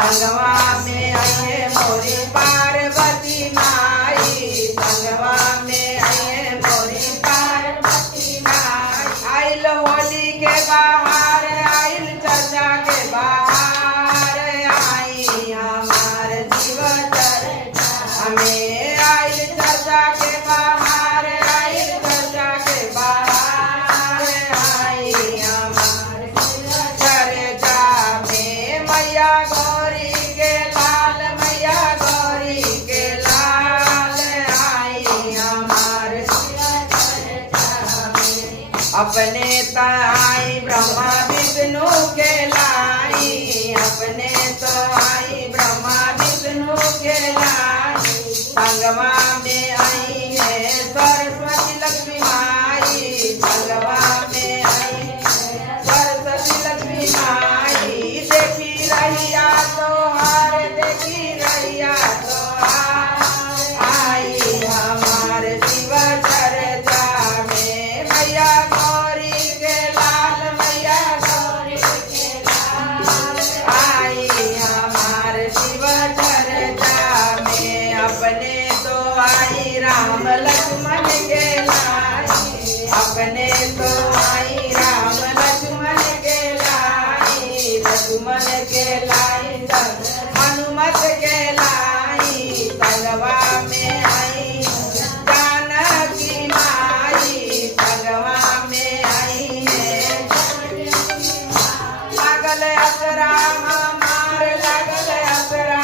संगवा में आए मोरी पार्वती माई, संगवा में आए मोरी पार्वती माई। आइल होली के बाहर, आइल चर्चा के बाहर, आई हमार जीव चर्चा हमें। आइल चर्चा के बाहर, आइल चर्चा के बाहर, आई हमार जीव चर्चा में। मैया गौरी के लाल, मैया गौरी के लाल, आई हमार जीव चर्चा में। अपने ताई ब्रह्मा विष्णु के लाई, अपने तो आई ब्रह्मा विष्णु के लाई। संगवा में आई है सरस्वती लक्ष्मी माई, संगवा में आई है सरस्वती लक्ष्मी माई। देखी रहिया तोहार, देखी रहिया तोहार, आई हमार शिव चर्चा में। मैया गौरी के लाल, मैया गौरी के लाल, आई हमार शिव चर्चा में। अपने तो आई राम लक्ष्मण के लाई, अपने तो आई राम लक्ष्मण के लाई, लक्ष्मण के लाई हनुमत के लाई। संगवा में आई जानकी माई, संगवा में आई है लागल असरा हमार, लागल असरा